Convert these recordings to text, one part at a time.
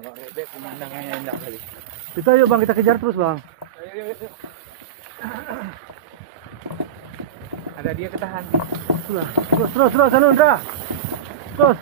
Kalau bebek pemandangannya indah kali. Kita yuk bang, kita kejar terus bang. Ayo. Ada dia ketahan. Terus, anu Indra. Terus.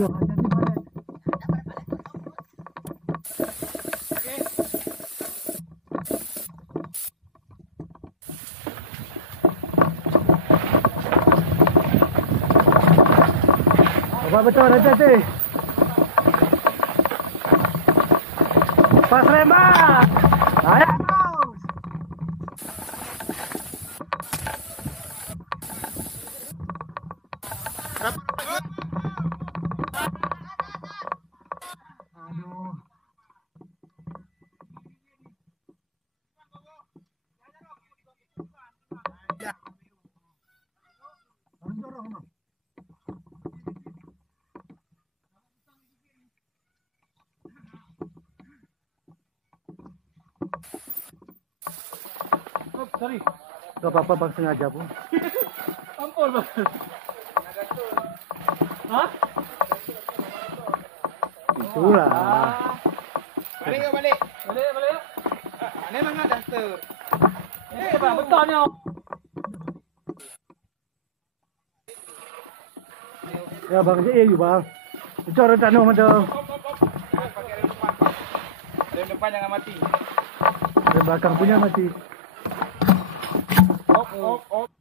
Yuk, hati-hati balik. Bapak betul, hati-hati. Pas lembak. Ayo. Aduh. Ya. Oh, sorry. Gak apa-apa bang, sengaja pun. Ampun bang. Hah? Itulah. Balik yuk, balik. Balik yuk. Ini mana daster? Ini bang, betulnya. Ya bang, yuk bang. Itu orang tanah macam. Pakai rem depan. Rem depan jangan mati. Rem belakang punya mati. Op.